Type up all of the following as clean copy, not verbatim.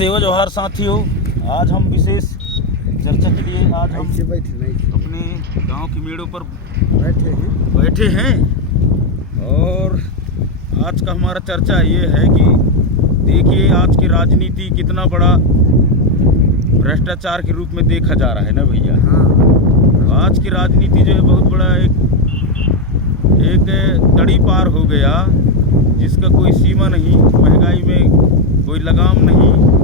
सेवा जोहार साथियों। आज हम विशेष चर्चा के लिए आज हम अपने गांव की मेड़ों पर बैठे हैं और आज का हमारा चर्चा ये है कि देखिए आज की राजनीति कितना बड़ा भ्रष्टाचार के रूप में देखा जा रहा है ना भैया। तो आज की राजनीति जो है बहुत बड़ा एक तड़ी पार हो गया जिसका कोई सीमा नहीं, महंगाई में कोई लगाम नहीं,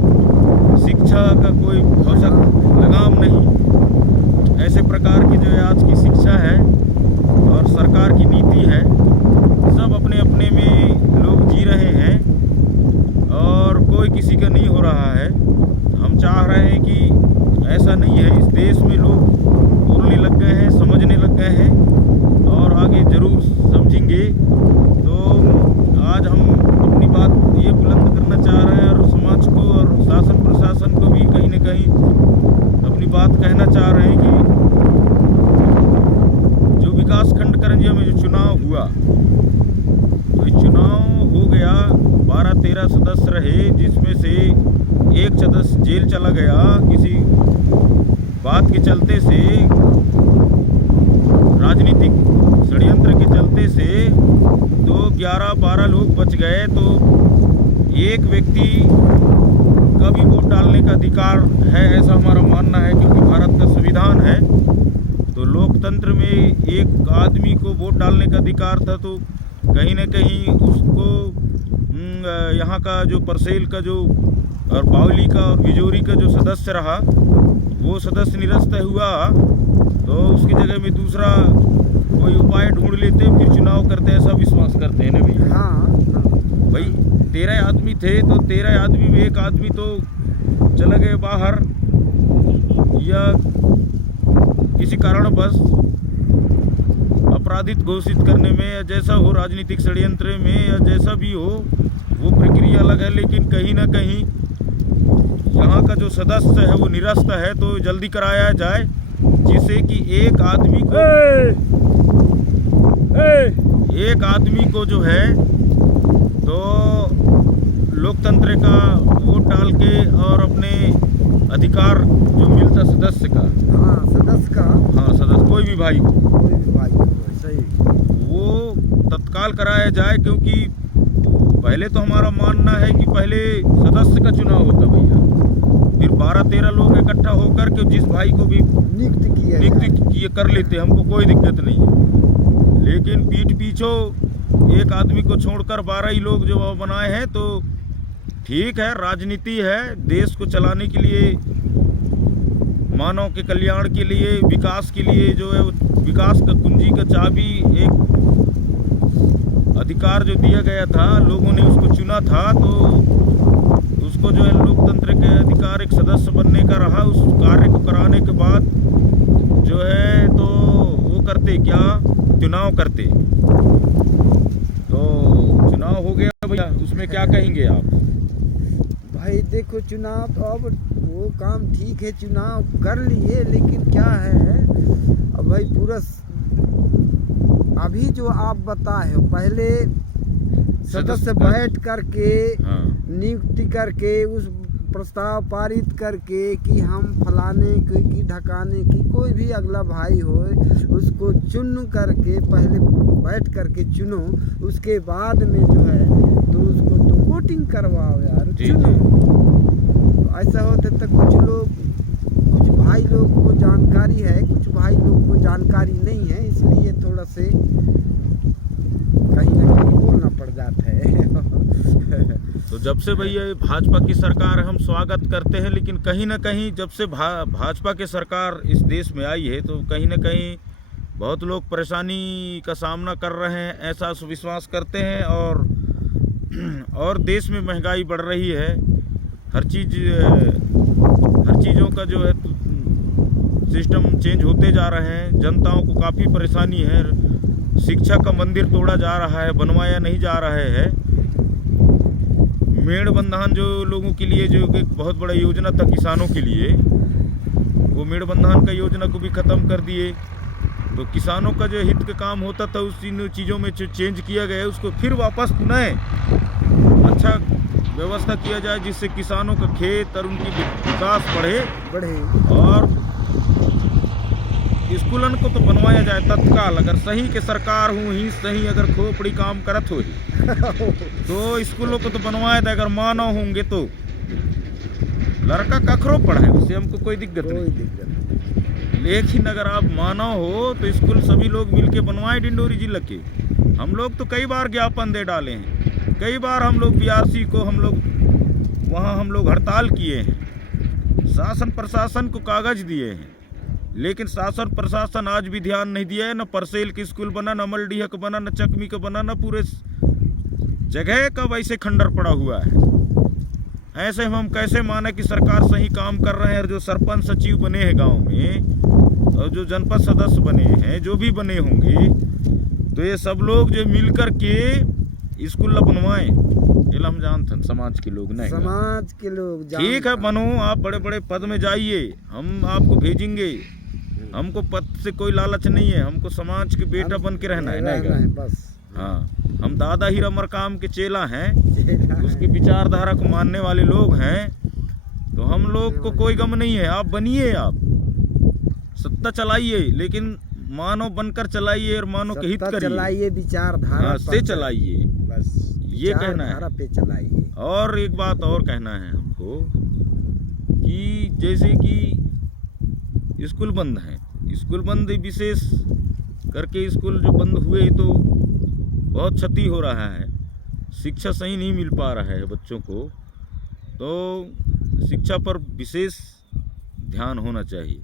शिक्षा का कोई औसत लगाम नहीं। ऐसे प्रकार की जो है आज की शिक्षा है और सरकार की नीति है, सब अपने अपने में लोग जी रहे हैं और कोई किसी का नहीं हो रहा है। हम चाह रहे हैं कि ऐसा नहीं है, इस देश में लोग बोलने लग गए हैं, समझने लग गए हैं और आगे ज़रूर समझेंगे। तो आज हम अपनी बात ये बुलंद करना चाह रहे हैं और समाज को और शासन प्रशासन को भी कहीं न कहीं अपनी बात कहना चाह रहे हैं कि जो विकास खंड करंजिया में जो चुनाव हुआ, तो चुनाव हो गया, 12-13 सदस्य रहे जिसमें से एक सदस्य जेल चला गया किसी बात के चलते से, राजनीतिक षड्यंत्र के चलते से। तो 11-12 लोग बच गए। तो एक व्यक्ति का भी वोट डालने का अधिकार है, ऐसा हमारा मानना है, क्योंकि भारत का संविधान है। तो लोकतंत्र में एक आदमी को वोट डालने का अधिकार था, तो कहीं न कहीं उसको यहाँ का जो परसेल का जो और बावली का और बिजोरी का जो सदस्य रहा, वो सदस्य निरस्त हुआ। तो उसकी जगह में दूसरा कोई उपाय ढूंढ लेते, फिर चुनाव करते, ऐसा विश्वास करते हैं ना भैया। हाँ भाई 13 आदमी थे, तो 13 आदमी में एक आदमी तो चला गए बाहर या किसी कारणवश अपराधित घोषित करने में, या जैसा हो राजनीतिक षड्यंत्र में, या जैसा भी हो, वो प्रक्रिया अलग है। लेकिन कहीं ना कहीं यहाँ का जो सदस्य है वो निरस्त है, तो जल्दी कराया जाए जिससे कि एक आदमी को जो है तो लोकतंत्र का वोट डाल के और अपने अधिकार जो मिलता सदस्य का, सदस्य कोई भी भाई सही, वो तत्काल कराया जाए। क्योंकि पहले तो हमारा मानना है कि पहले सदस्य का चुनाव होता भैया, फिर 12-13 लोग इकट्ठा होकर के जिस भाई को भी नियुक्त किए कर लेते, हमको कोई दिक्कत नहीं है। लेकिन पीठ पीछे एक आदमी को छोड़कर 12 ही लोग जो बनाए हैं, तो ठीक है, राजनीति है, देश को चलाने के लिए, मानव के कल्याण के लिए, विकास के लिए जो है विकास का कुंजी का चाबी एक अधिकार जो दिया गया था, लोगों ने उसको चुना था, तो उसको जो है लोकतंत्र के अधिकार एक सदस्य बनने का रहा। उस कार्य को कराने के बाद जो है तो वो करते क्या, चुनाव करते। तो चुनाव हो गया भैया, उसमें क्या कहेंगे आप? भाई देखो, चुनाव तो अब वो काम ठीक है, चुनाव कर लिए, लेकिन क्या है अब भाई पूरा अभी जो आप बताए हो, पहले सदस्य बैठ करके नियुक्ति करके उस प्रस्ताव पारित करके कि हम फलाने की ढकाने की, कोई भी अगला भाई हो उसको चुन करके पहले बैठ करके चुनो, उसके बाद में जो है तो उसको तुम वोटिंग करवाओ यार, चुनो। तो ऐसा होता तो कुछ भाई लोग को जानकारी है, कुछ भाई लोग को जानकारी नहीं है, इसलिए थोड़ा से कहीं ना कहीं बोलना पड़ जाता है। तो जब से भैया भाजपा की सरकार, हम स्वागत करते हैं, लेकिन कहीं ना कहीं जब से भाजपा की सरकार इस देश में आई है, तो कहीं ना कहीं बहुत लोग परेशानी का सामना कर रहे हैं, ऐसा विश्वास करते हैं। और देश में महंगाई बढ़ रही है, हर चीज़ों का जो है सिस्टम चेंज होते जा रहे हैं, जनताओं को काफ़ी परेशानी है, शिक्षा का मंदिर तोड़ा जा रहा है, बनवाया नहीं जा रहा है। मेड़ बंधान जो लोगों के लिए जो एक बहुत बड़ा योजना था किसानों के लिए, वो मेड़ बंधान का योजना को भी ख़त्म कर दिए। तो किसानों का जो हित का काम होता था उस इन चीज़ों में जो चेंज किया गया है, उसको फिर वापस पुनः अच्छा व्यवस्था किया जाए जिससे किसानों का खेत और उनकी विकास बढ़े। और स्कूलन को तो बनवाया जाए तत्काल। अगर सही के सरकार हूँ ही सही, अगर खोपड़ी काम करत हो ही तो स्कूलों को तो बनवाया जाए। अगर मानव होंगे तो लड़का कखरो पढ़ाए, उससे हमको कोई दिक्कत नहीं। लेकिन अगर आप मानव हो तो स्कूल सभी लोग मिलके बनवाए डिंडोरी जिला के। हम लोग तो कई बार ज्ञापन दे डाले हैं, कई बार हम लोग बीआरसी को वहाँ हम लोग हड़ताल किए हैं, शासन प्रशासन को कागज दिए हैं, लेकिन शासन प्रशासन आज भी ध्यान नहीं दिया है। न परसेल के स्कूल बना, न मलडीह का बना, न चकमी का बना, न पूरे जगह का वैसे खंडर पड़ा हुआ है। ऐसे हम कैसे माने कि सरकार सही काम कर रहे हैं। और जो सरपंच सचिव बने हैं गांव में और जो जनपद सदस्य बने हैं, जो भी बने होंगे, तो ये सब लोग जो मिलकर के स्कूल बनवाएं। हम जानते हैं समाज के लोग नहीं, समाज के लोग ठीक है, बनो आप बड़े बड़े पद में जाइए, हम आपको भेजेंगे। हमको पद से कोई लालच नहीं है, हमको समाज के बेटा बन के रहना है बस। हाँ, हम दादा ही अमरकाम के चेला हैं, उसकी विचारधारा को मानने वाले लोग हैं। तो हम लोग को कोई गम नहीं है। आप बनिए, आप सत्ता चलाइए, लेकिन मानव बनकर चलाइए और मानव के हित करिए, चलाइए, विचारधारा से चलाइए, बस ये कहना है पे चलाइए। और एक बात और कहना है हमको कि जैसे कि स्कूल बंद हैं, स्कूल बंद विशेष करके स्कूल जो बंद हुए तो बहुत क्षति हो रहा है, शिक्षा सही नहीं मिल पा रहा है बच्चों को। तो शिक्षा पर विशेष ध्यान होना चाहिए।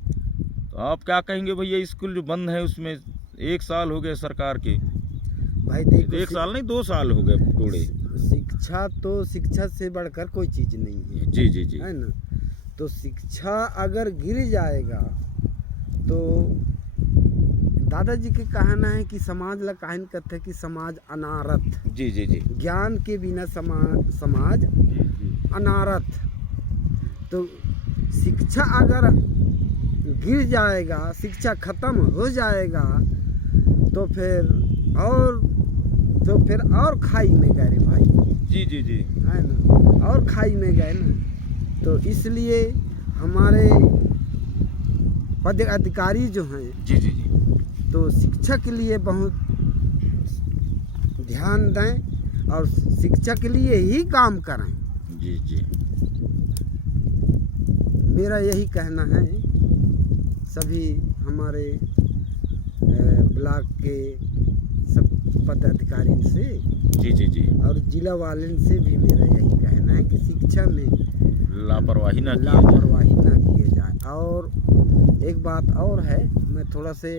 तो आप क्या कहेंगे भैया, स्कूल जो बंद है उसमें 1 साल हो गए सरकार के, भाई देखो, 1 साल नहीं 2 साल हो गए टोड़े। शिक्षा तो शिक्षा से बढ़कर कोई चीज नहीं है। जी जी जी, है ना। तो शिक्षा अगर गिर जाएगा तो दादाजी के कहना है कि समाज ला कहन कहते हैं कि समाज अनारत। जी जी जी, ज्ञान के बिना समाज अनारत। तो शिक्षा अगर गिर जाएगा, शिक्षा खत्म हो जाएगा तो फिर और खाई में गए रे भाई। जी जी जी, है ना, और खाई में गए ना। तो इसलिए हमारे पद अधिकारी जो हैं, जी जी जी, तो शिक्षा के लिए बहुत ध्यान दें और शिक्षा के लिए ही काम करें। जी जी, मेरा यही कहना है सभी हमारे ब्लॉक के सब पदाधिकारी से, जी जी जी, और जिला वाले से भी मेरा यही कहना है कि शिक्षा में लापरवाही ना किए जाए। और एक बात और है, मैं थोड़ा से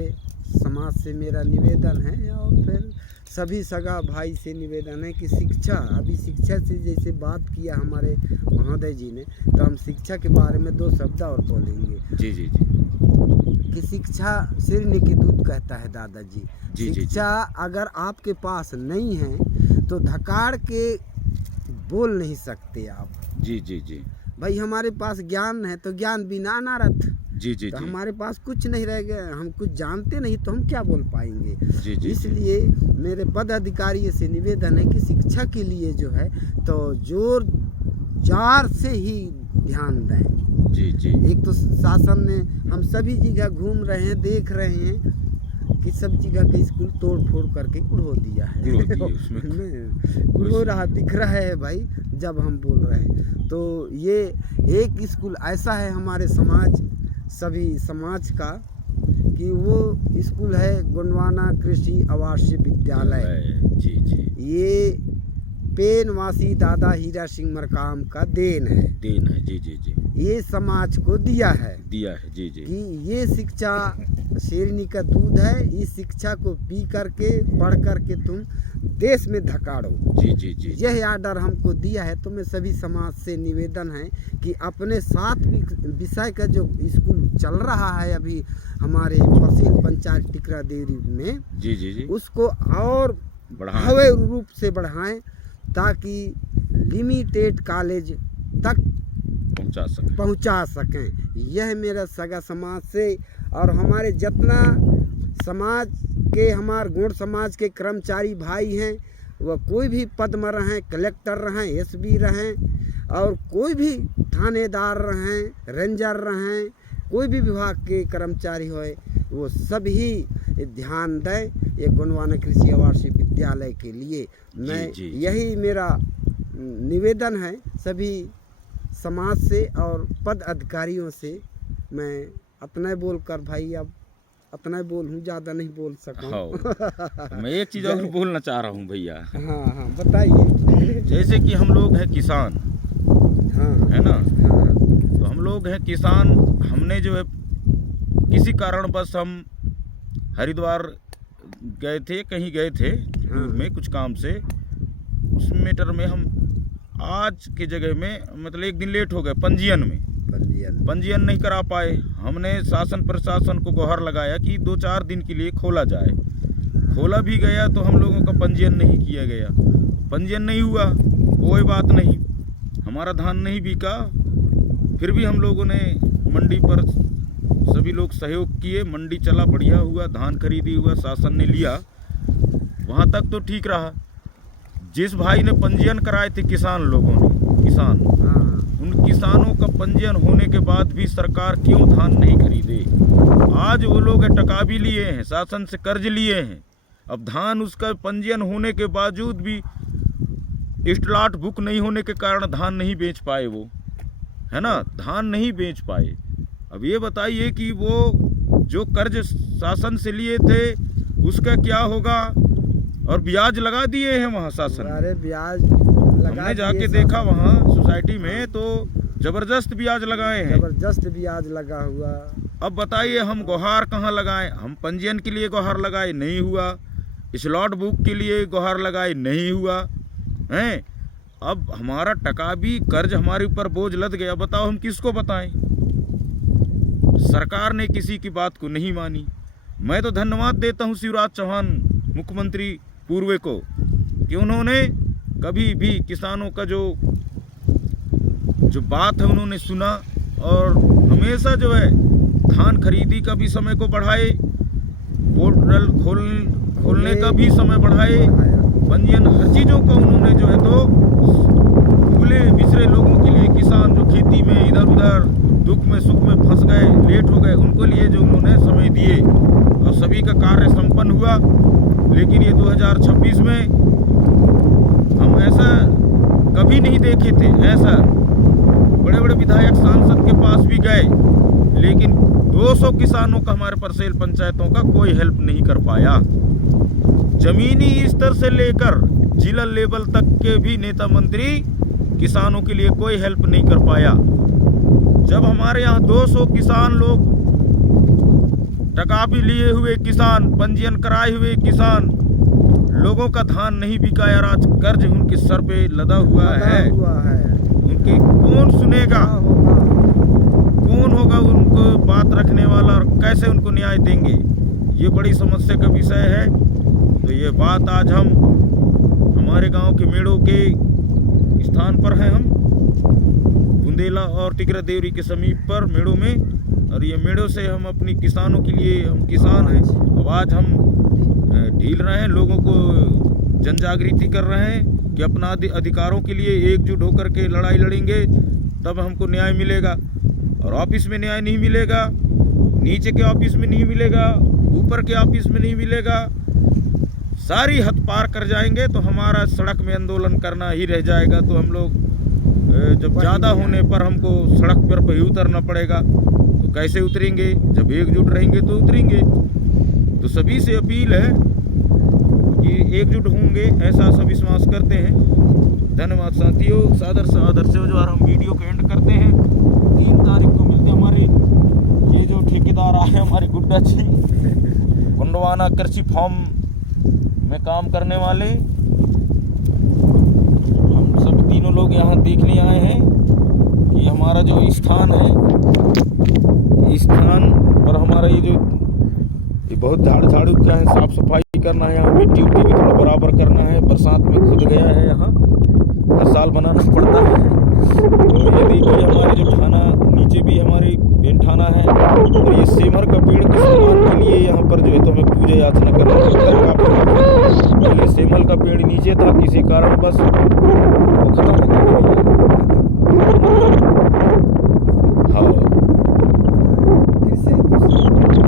समाज से मेरा निवेदन है और फिर सभी सगा भाई से निवेदन है कि शिक्षा, अभी शिक्षा से जैसे बात किया हमारे महोदय जी ने, तो हम शिक्षा के बारे में 2 शब्द और बोलेंगे। जी जी जी, कि शिक्षा सिरनी की दूध कहता है दादाजी। जी शिक्षा अगर आपके पास नहीं है तो धकाड़ के बोल नहीं सकते आप। जी जी जी, भाई हमारे पास ज्ञान है तो ज्ञान बिना अनारत। जी जी तो जी, हमारे पास कुछ नहीं रह गया, हम कुछ जानते नहीं तो हम क्या बोल पाएंगे। जी जी, इसलिए मेरे पद अधिकारी से निवेदन है कि शिक्षा के लिए जो है तो जोर जार से ही ध्यान दें। जी जी, एक तो शासन ने हम सभी जगह घूम रहे हैं, देख रहे हैं कि सब जगह के स्कूल तोड़ फोड़ करके उड़ो दिया है। उड़ो रहा दिख रहा है भाई जब हम बोल रहे हैं। तो ये एक स्कूल ऐसा है हमारे सभी समाज का कि वो स्कूल है गोंडवाना कृषि आवासीय विद्यालय। जी जी, ये पेनवासी दादा हीरा सिंह मरकाम का देन है। जी जी जी, ये समाज को दिया है। जी जी, कि ये शिक्षा शेरनी का दूध है, इस शिक्षा को पी करके पढ़ करके तुम देश में धकाड़ो। जी जी जी, यह आर्डर हमको दिया है। तो मैं सभी समाज से निवेदन है कि अपने 7 विषय का जो स्कूल चल रहा है अभी हमारे तहसील पंचायत टिकरा देवरी में, जी जी जी, उसको और भव्य रूप से बढ़ाएं ताकि लिमिटेड कॉलेज तक पहुंचा सकें। यह मेरा सगा समाज से और हमारे जितना समाज के हमारे गोंड समाज के कर्मचारी भाई हैं वह कोई भी पद में रहें, कलेक्टर रहें, एसपी रहें और कोई भी थानेदार रहें, रेंजर रहें, कोई भी विभाग के कर्मचारी होए, वो सभी ध्यान दें ये गोंडवाना कृषि आवासीय विद्यालय के लिए। मैं यही मेरा निवेदन है सभी समाज से और पद अधिकारियों से। मैं इतना बोलकर भाई अब इतना बोल हूँ, ज़्यादा नहीं बोल सका। मैं एक चीज़ और बोलना चाह रहा हूँ भैया। हाँ बताइए। जैसे कि हम लोग हैं किसान, हाँ है ना, हाँ तो हम लोग हैं किसान। हमने जो है किसी कारणवश हम हरिद्वार गए थे, कहीं गए थे टूर में कुछ काम से, उस मैटर में हम आज की जगह में मतलब एक दिन लेट हो गए पंजीयन नहीं करा पाए। हमने शासन प्रशासन को गुहार लगाया कि 2-4 दिन के लिए खोला जाए। खोला भी गया तो हम लोगों का पंजीयन नहीं किया गया। पंजीयन नहीं हुआ, कोई बात नहीं, हमारा धान नहीं बिका। फिर भी हम लोगों ने मंडी पर सभी लोग सहयोग किए, मंडी चला, बढ़िया हुआ, धान खरीदी हुआ, शासन ने लिया, वहाँ तक तो ठीक रहा। जिस भाई ने पंजीयन कराए थे किसान लोगों ने, उन किसानों का पंजीयन होने के बाद भी सरकार क्यों धान नहीं खरीदे? आज वो लोग टका भी लिए हैं, शासन से कर्ज लिए हैं, अब धान उसका पंजीयन होने के बावजूद भी स्लॉट बुक नहीं होने के कारण धान नहीं बेच पाए, वो है ना, धान नहीं बेच पाए। अब ये बताइए कि वो जो कर्ज शासन से लिए थे उसका क्या होगा? और ब्याज लगा दिए हैं वहाँ शासन। अरे ब्याज हमने जाके देखा वहाँ सोसाइटी में तो जबरदस्त ब्याज लगाए हैं, जबरदस्त ब्याज लगा हुआ। अब बताइए हम गुहार कहाँ लगाएं? हम पंजीयन के लिए गुहार लगाए, नहीं हुआ। स्लॉट बुक के लिए गुहार लगाए, नहीं हुआ हैं। अब हमारा टका भी कर्ज हमारे ऊपर बोझ लद गया। बताओ हम किसको बताएं? सरकार ने किसी की बात को नहीं मानी। मैं तो धन्यवाद देता हूँ शिवराज चौहान मुख्यमंत्री पूर्व को कि उन्होंने कभी भी किसानों का जो बात है उन्होंने सुना और हमेशा जो है धान खरीदी का भी समय को बढ़ाए, पोर्टल खोलने का भी समय बढ़ाए, पंजीयन हर चीज़ों का उन्होंने जो है तो भूले बिछड़े लोगों के लिए, किसान जो खेती में इधर उधर दुख में सुख में फंस गए, लेट हो गए, उनको लिए जो उन्होंने समय दिए और सभी का कार्य संपन्न हुआ। लेकिन ये 2026 में हम ऐसा कभी नहीं देखे थे। ऐसा बड़े बड़े विधायक सांसद के पास भी गए, लेकिन 200 किसानों का हमारे परसेल पंचायतों का कोई हेल्प नहीं कर पाया। जमीनी स्तर से लेकर जिला लेवल तक के भी नेता मंत्री किसानों के लिए कोई हेल्प नहीं कर पाया। जब हमारे यहाँ 200 किसान लोग, टका भी लिए हुए किसान, पंजीयन कराए हुए किसान, लोगों का धान नहीं बिका यार, आज कर्ज उनके सर पे लदा हुआ है। उनकी कौन सुनेगा? कौन होगा उनको बात रखने वाला और कैसे उनको न्याय देंगे? ये बड़ी समस्या का विषय है। तो ये बात आज हम हमारे गांव के मेड़ों के स्थान पर हैं, हम बुंदेला और टिकरा देवरी के समीप पर मेड़ों में, और ये मेड़ों से हम अपनी किसानों के लिए, हम किसान हैं, अब आज हम ढील रहे हैं, लोगों को जन जागृति कर रहे हैं कि अपना अधिकारों के लिए एकजुट होकर के लड़ाई लड़ेंगे तब हमको न्याय मिलेगा। और ऑफिस में न्याय नहीं मिलेगा, नीचे के ऑफिस में नहीं मिलेगा, ऊपर के ऑफिस में नहीं मिलेगा, सारी हद पार कर जाएंगे तो हमारा सड़क में आंदोलन करना ही रह जाएगा। तो हम लोग जब ज़्यादा होने पर हमको सड़क पर ही उतरना पड़ेगा, तो कैसे उतरेंगे? जब एकजुट रहेंगे तो उतरेंगे। तो सभी से अपील है कि एकजुट होंगे, ऐसा सब विश्वास करते हैं। धन्यवाद साथियों, सादर से जो हम वीडियो को एंड करते हैं। 3 तारीख को मिलते हैं। हमारे ये जो ठेकेदार आए हमारे गुड्डा जी, गोंडवाना कृषि फार्म में काम करने वाले, हम सब तीनों लोग यहाँ देखने आए हैं कि हमारा जो स्थान है, इस स्थान पर हमारा ये बहुत झाड़ू क्या है, साफ सफाई करना है, यहाँ मिट्टी उट्टी भी थोड़ा बराबर करना है। बरसात में खुद गया है, यहाँ हर साल बनाना पड़ता है। तो ये देखिए हमारे जो ठाना, नीचे भी हमारी बेन ठाना है, और ये सेमर का पेड़ के सम्मान के लिए लिए यहाँ पर जो है तो हमें पूजा याचना करना पड़ता है काफी। पहले सेमल का पेड़ नीचे था, किसी कारण बस वो खत्म हो गया। हाँ फिर से दूसरा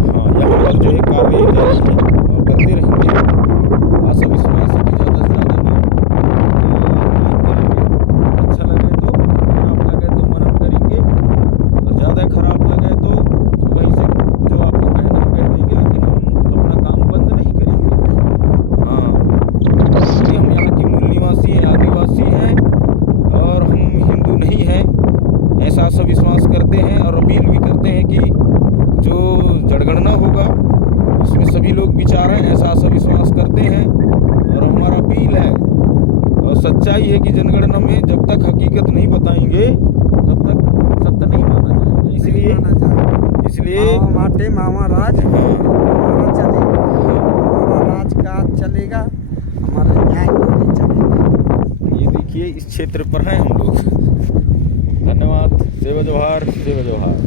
हाँ, यहाँ पर जो है कार्य जारी है और करते रहेंगे। आशा विश्वास है कि ज़्यादा से ज़्यादा लोग लाइक करेंगे। अच्छा लगे तो, खराब लगे तो मनन करेंगे, और ज़्यादा खराब लगे तो वहीं से जो आपको कहना है कह देंगे, लेकिन हम अपना काम बंद नहीं करेंगे। हाँ, क्योंकि हम यहाँ के मूल निवासी हैं, आदिवासी हैं, और हम हिंदू नहीं हैं, ऐसा आशा विश्वास करते हैं। और अपील भी करते हैं कि जो जनगणना होगा उसमें सभी लोग विचारें, ऐसा आशा विश्वास करते हैं। और हमारा अपील है और सच्चाई है कि जनगणना में जब तक हकीकत नहीं बताएंगे तब तक सत्य नहीं माना जाएगा। इसलिए माटे मामा राज हमारा चलेगा, हमारा राज काज चलेगा, हमारा न्याय नहीं चलेगा। ये देखिए इस क्षेत्र पर हैं हम लोग। धन्यवाद। सेवा जोहार, सेवा जोहार।